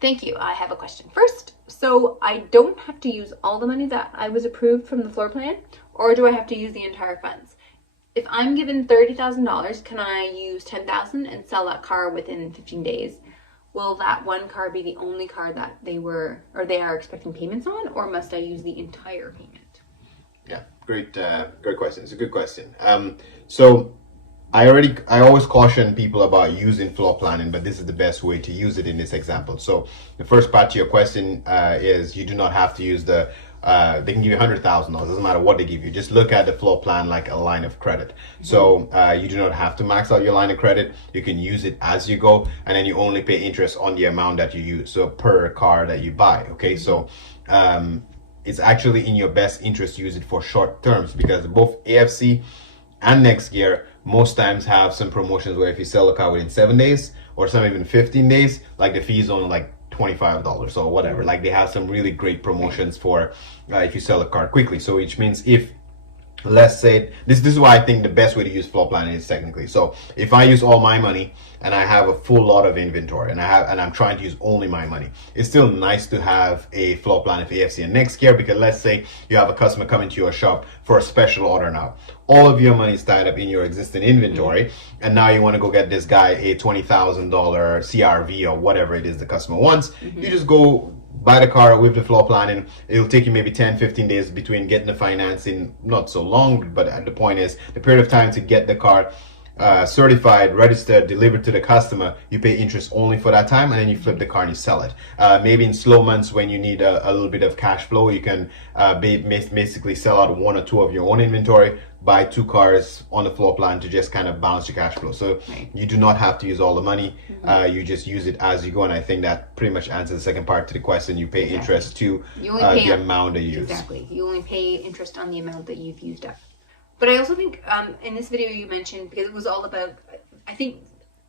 Thank you. I have a question. First, so I don't have to use all the money that I was approved from the floor plan, or do I have to use the entire funds? If I'm given $30,000, can I use $10,000 and sell that car within 15 days? Will that one car be the only car that they are expecting payments on, or must I use the entire payment? Yeah, great question. It's a good question. So I always caution people about using floor planning, but this is the best way to use it in this example. So the first part to your question is you do not have to use they can give you $100,000. Doesn't matter what they give you. Just look at the floor plan like a line of credit. So you do not have to max out your line of credit. You can use it as you go, and then you only pay interest on the amount that you use. So per car that you buy. Okay, so it's actually in your best interest to use it for short terms, because both AFC and Next Gear most times have some promotions where if you sell a car within 7 days or some even 15 days, like the fee is only like $25 or whatever. Like they have some really great promotions for if you sell a car quickly. So which means if, let's say, this is why I think the best way to use floor planning is technically. So if I use all my money and I have a full lot of inventory and I'm trying to use only my money, it's still nice to have a floor plan of AFC and Next Gear, because let's say you have a customer coming to your shop for a special order now. All of your money is tied up in your existing inventory, and now you want to go get this guy a $20,000 CRV or whatever it is the customer wants. You just go buy the car with the floor planning. It'll take you maybe 10-15 days between getting the financing, not so long, but the point is the period of time to get the car certified, registered, delivered to the customer. You pay interest only for that time, and then you flip the car and you sell it. Maybe in slow months when you need a little bit of cash flow, you can basically sell out one or two of your own inventory, buy 2 cars on the floor plan to just kind of balance your cash flow. So you do not have to use all the money. You just use it as you go, and I think that pretty much answers the second part to the question. You pay interest to the amount that you use. Exactly. You only pay interest on the amount that you've used up. But I also think in this video you mentioned, because it was all about, I think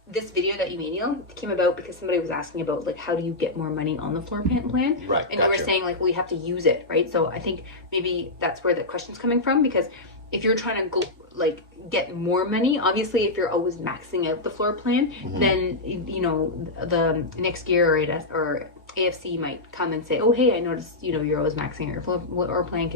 this video that you made, Neil, came about because somebody was asking about like how do you get more money on the floor plan? Right. And you were saying like, well, you have to use it, right? So I think maybe that's where the question's coming from, because if you're trying to go like get more money, obviously if you're always maxing out the floor plan, then you know the Next Gear or AFC might come and say, oh hey, I noticed you're always maxing out your floor plan.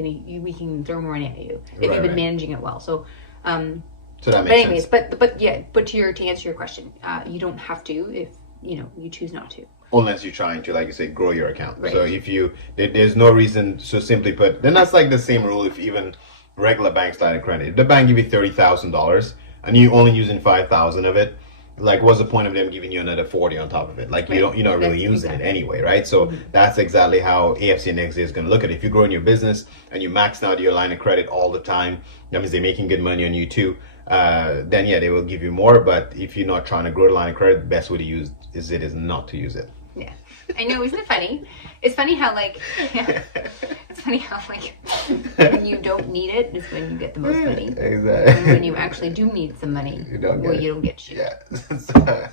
We can throw more money at you if you've been managing it well. So so that makes sense. but to answer your question, you don't have to if you choose not to. Unless you're trying to, like you say, grow your account. Right. So if there's no reason. So simply put, then that's like the same rule if even regular banks line of credit. If the bank give you $30,000 and you only using $5,000 of it, like what's the point of them giving you another 40 on top of it? Like you're not really using it anyway, right? So that's exactly how AFC and Next Gear is going to look at it. If you're growing your business and you max out your line of credit all the time, that means they're making good money on you too. Then yeah, they will give you more. But if you're not trying to grow the line of credit, the best way to use it is not to use it. Yeah, I know. Isn't it funny? It's funny how it's funny how when you don't need it is when you get the most money. Exactly. And when you actually do need some money, you don't get shit. Yeah.